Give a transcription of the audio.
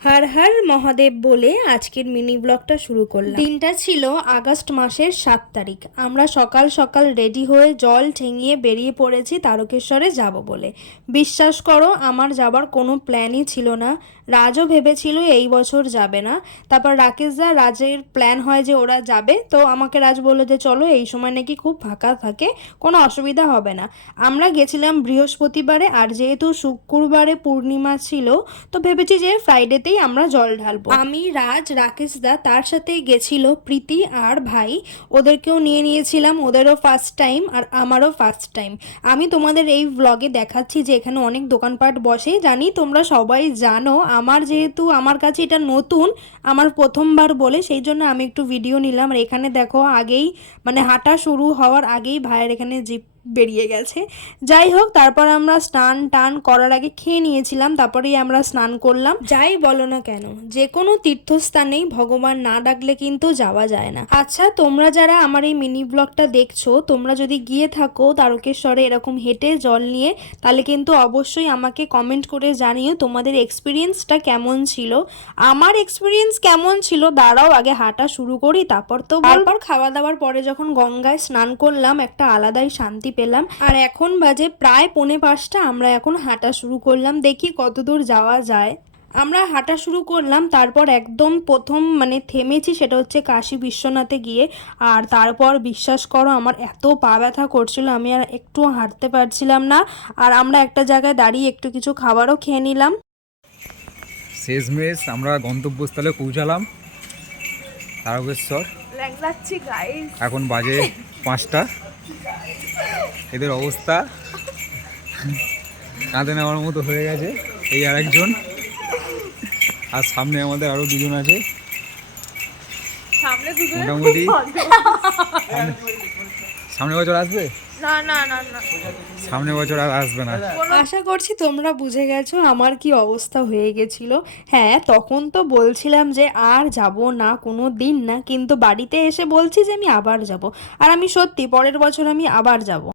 হর হর মহাদেব বলে আজকের মিনি ব্লগটা শুরু করলাম। দিনটা ছিল আগস্ট মাসের 7 তারিখ। আমরা সকাল সকাল রেডি হয়ে জল ঠেঙিয়ে বেরিয়ে পড়েছি তারকেশ্বরে যাব বলে। বিশ্বাস করো, আমার যাবার কোনো প্ল্যানই ছিল না। রাজও ভেবেছিল এই বছর যাবে না। তারপর রাকেশদা, রাজের প্ল্যান হয় যে ওরা যাবে, তো আমাকে রাজ বললো যে চলো, এই সময় নাকি খুব ফাঁকা থাকে, কোনো অসুবিধা হবে না। আমরা গেছিলাম বৃহস্পতিবারে, আর যেহেতু শুক্রবারে পূর্ণিমা ছিল, তো ভেবেছি যে ফ্রাইডেতেই আমরা জল ঢালবো। আমি, রাজ, রাকেশ দা, তার সাথে গেছিল প্রীতি আর ভাই। ওদেরকেও নিয়ে নিয়েছিলাম, ওদেরও ফার্স্ট টাইম আর আমারও ফার্স্ট টাইম। আমি তোমাদের এই ব্লগে দেখাচ্ছি যে এখানে অনেক দোকানপাট বসে, জানি তোমরা সবাই জানো। আমার যেহেতু আমার কাছে এটা নতুন, আমার প্রথমবার বলে, সেই জন্য আমি একটু ভিডিও নিলাম। আর এখানে দেখো, আগেই মানে হাঁটা শুরু হওয়ার আগেই ভাইয়ের এখানে জিপ বেরিয়ে গেছে। যাই হোক, তারপর আমরা স্নান টান করার আগে খেয়ে নিয়েছিলাম, তারপরেই আমরা স্নান করলাম। যাই বলো না কেন, যে কোনো তীর্থস্থানেই ভগবান না ডাকলে কিন্তু যাওয়া যায় না। আচ্ছা, তোমরা যারা আমার এই মিনি ব্লগটা দেখছো, তোমরা যদি গিয়ে থাকো তারকেশ্বরে এরকম হেঁটে জল নিয়ে, তাহলে কিন্তু অবশ্যই আমাকে কমেন্ট করে জানিও তোমাদের এক্সপিরিয়েন্সটা কেমন ছিল। আমার এক্সপিরিয়েন্স কেমন ছিল দাঁড়াও আগে হাঁটা শুরু করি, তারপর খাওয়া দাওয়ার পরে যখন গঙ্গায় স্নান করলাম, একটা আলাদাই শান্তি পেলাম। আর এখন বাজে প্রায় 4:45, আমরা এখন হাঁটা শুরু করলাম, দেখি কতদূর যাওয়া যায়। আমরা হাঁটা শুরু করলাম, তারপর একদম প্রথম মানে থেমেছি সেটা হচ্ছে কাশী বিশ্বনাথে গিয়ে। আর তারপর বিশ্বাস করো, আমার এত পা ব্যথা করছিল, আমি আর একটু হাঁটতে পারছিলাম না। আর আমরা একটা জায়গায় দাঁড়িয়ে একটু কিছু খাবারও খেয়ে নিলাম। শেষমেশ আমরা গন্তব্যস্থলে পৌঁছালাম, তারকেশ্বর। এখন বাজে 5টা। এদের অবস্থা কাঁদে নেওয়ার মতো হয়ে গেছে। এই আরেকজন, আর সামনে আমাদের আরো দুজন আছে। মোটামুটি সামনে বছর আসবে সামনে বছর আর আসবে না। আশা করছি তোমরা বুঝে গেছো আমার কি অবস্থা হয়ে গেছিল। হ্যাঁ, তখন তো বলছিলাম যে আর যাব না, কোনো দিন না, কিন্তু বাড়িতে এসে বলছি যে আমি আবার যাব। আর আমি সত্যি পরের বছর আমি আবার যাব।